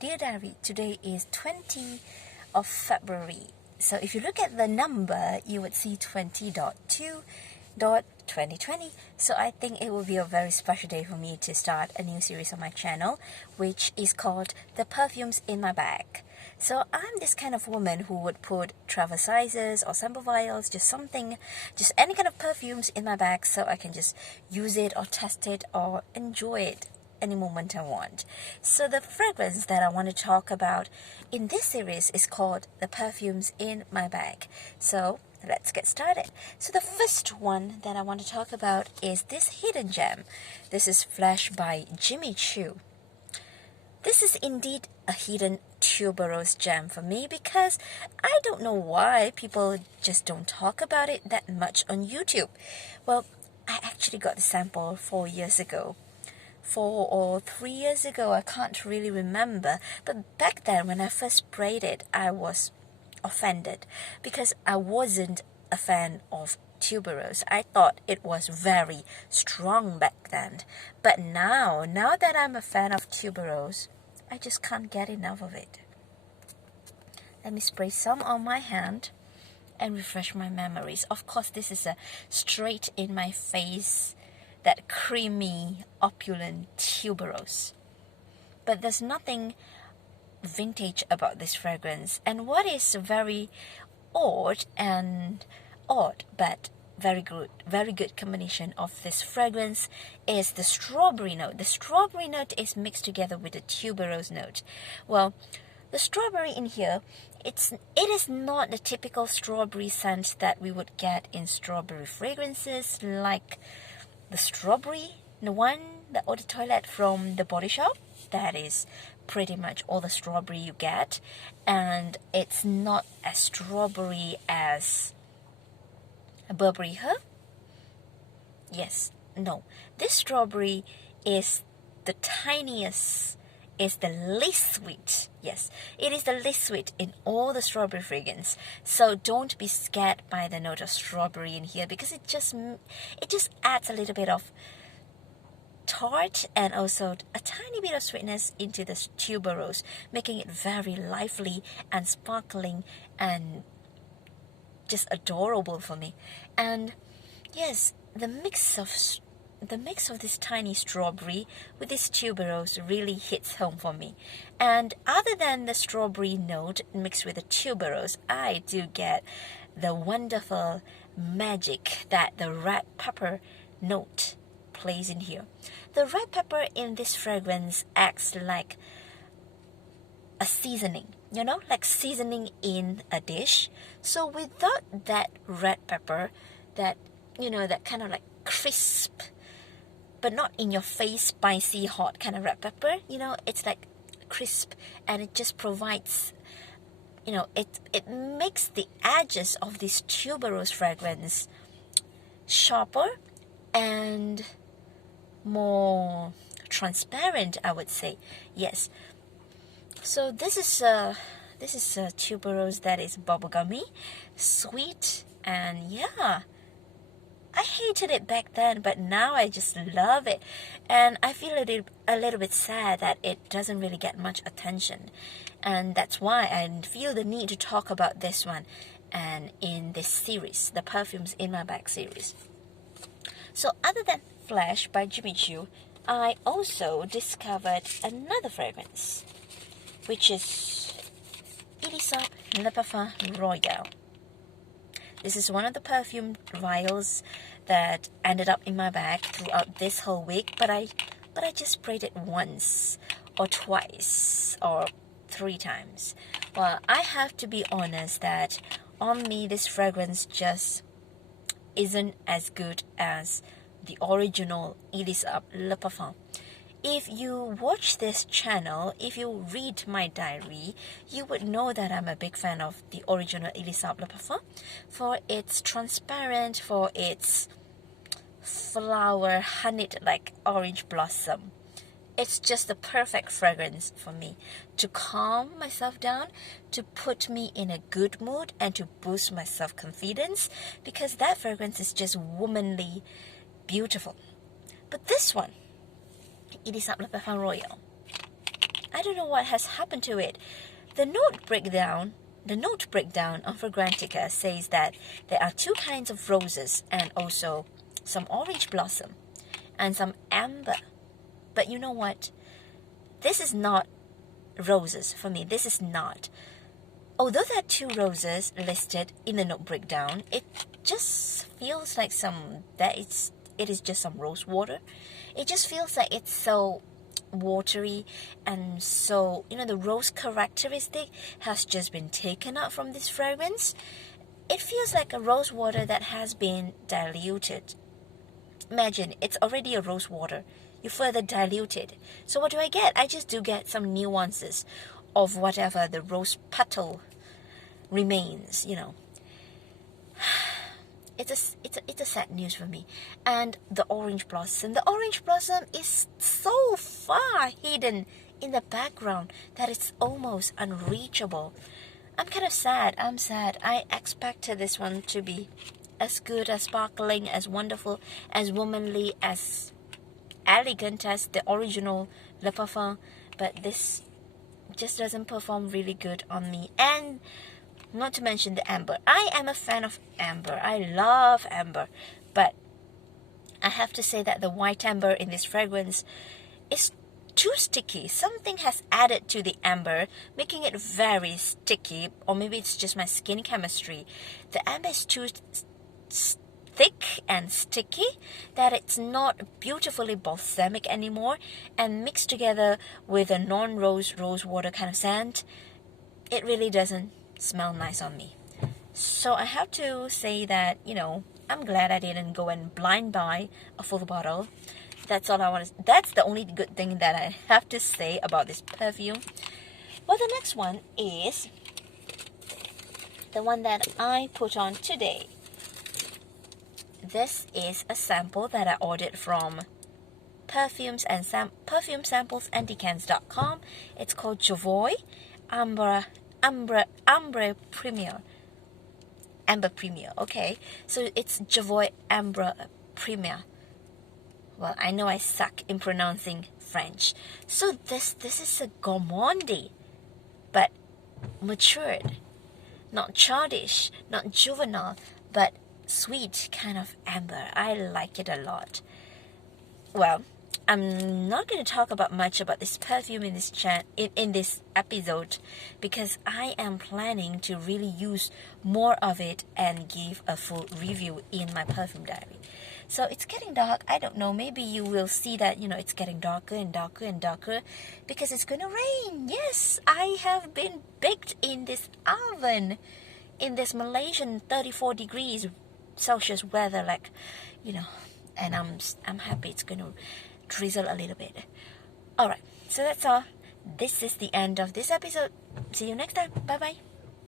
Dear Diary, today is 20 of February. So if you look at the number, you would see 20.2.2020. So I think it will be a very special day for me to start a new series on my channel, which is called The Perfumes in My Bag. So I'm this kind of woman who would put travel sizes or sample vials, just any kind of perfumes in my bag so I can just use it or test it or enjoy it any moment I want. So the fragrance that I want to talk about in this series is called The Perfumes in My Bag. So let's get started. So the first one that I want to talk about is this hidden gem. This is Flash by Choo. This is indeed a hidden tuberose gem for me because I don't know why people just don't talk about it that much on YouTube. Well, I actually got the sample 4 years ago. 4 or 3 years ago, I can't really remember. But back then, when I first sprayed it, I was offended because I wasn't a fan of tuberose. I thought it was very strong back then. But now that I'm a fan of tuberose, I just can't get enough of it. Let me spray some on my hand and refresh my memories. Of course, this is a straight in my face, that creamy, opulent tuberose. But there's nothing vintage about this fragrance. And what is very odd but very good combination of this fragrance is the strawberry note. The strawberry note is mixed together with the tuberose note. Well, the strawberry in here, it is not the typical strawberry scent that we would get in strawberry fragrances like the strawberry, the eau de toilette from the Body Shop. That is pretty much all the strawberry you get. And it's not as strawberry as a Burberry Her. Yes, no. This strawberry is the tiniest, is the least sweet. Yes, it is the least sweet in all the strawberry fragrance. So don't be scared by the note of strawberry in here because it just adds a little bit of tart and also a tiny bit of sweetness into this tuberose, making it very lively and sparkling and just adorable for me. And yes, the mix of this tiny strawberry with this tuberose really hits home for me. And other than the strawberry note mixed with the tuberose, I do get the wonderful magic that the red pepper note plays in here. The red pepper in this fragrance acts like a seasoning, like seasoning in a dish. So without that red pepper, that kind of like crisp, but not in your face, spicy, hot kind of red pepper. It's like crisp, and it just provides, it makes the edges of this tuberose fragrance sharper and more transparent, I would say. Yes. So this is a tuberose that is bubblegummy, sweet, and yeah. I hated it back then, but now I just love it. And I feel a little bit sad that it doesn't really get much attention. And that's why I feel the need to talk about this one and in this series, the Perfumes in My Bag series. So other than Flash by Choo, I also discovered another fragrance, which is Elie Le Parfum Royale. This is one of the perfume vials that ended up in my bag throughout this whole week, but I just sprayed it once or twice or 3 times. Well, I have to be honest that on me this fragrance just isn't as good as the original Elie Le Parfum. If you watch this channel, if you read my diary, you would know that I'm a big fan of the original Elie Le Parfum for its transparent, for its flower, honeyed like orange blossom. It's just the perfect fragrance for me to calm myself down, to put me in a good mood, and to boost my self-confidence, because that fragrance is just womanly beautiful. But this one, Elie Le Parfum Royale, I don't know what has happened to it. The note breakdown of Fragrantica says that there are 2 kinds of roses and also some orange blossom and some amber. But you know what? This is not roses for me. This is not. Although there are 2 roses listed in the note breakdown, it just feels like it is just some rose water. It just feels like it's so watery, and so the rose characteristic has just been taken out from this fragrance. It feels like a rose water that has been diluted. Imagine, it's already a rose water. You further dilute it. So what do I get? I just do get some nuances of whatever the rose petal remains, It's a sad news for me. And the orange blossom is so far hidden in the background that it's almost unreachable. I'm kind of sad. I'm sad. I expected this one to be as good, as sparkling, as wonderful, as womanly, as elegant as the original Le Parfum, but this just doesn't perform really good on me. And not to mention the amber. I am a fan of amber. I love amber. But I have to say that the white amber in this fragrance is too sticky. Something has added to the amber, making it very sticky. Or maybe it's just my skin chemistry. The amber is too thick and sticky that it's not beautifully balsamic anymore. And mixed together with a non-rose water kind of scent, it really doesn't smell nice on me. So I have to say that I'm glad I didn't go and blind buy a full bottle. That's all I want to. That's the only good thing that I have to say about this perfume. Well, the next one is the one that I put on today. This is a sample that I ordered from Perfumes and Perfume Samples and Decants.com. It's called JOVOY AMBRE Premier. Amber Premier, okay. So it's JOVOY Ambre Premier. Well, I know I suck in pronouncing French. So this is a gourmande, but matured. Not childish, not juvenile, but sweet kind of amber. I like it a lot. Well, I'm not going to talk much about this perfume in this in this episode, because I am planning to really use more of it and give a full review in my perfume diary. So it's getting dark. I don't know. Maybe you will see that it's getting darker and darker and darker because it's going to rain. Yes, I have been baked in this oven in this Malaysian 34 degrees Celsius weather, and I'm happy it's going to drizzle a little bit. Alright, so that's all. This is the end of this episode. See you next time. Bye bye.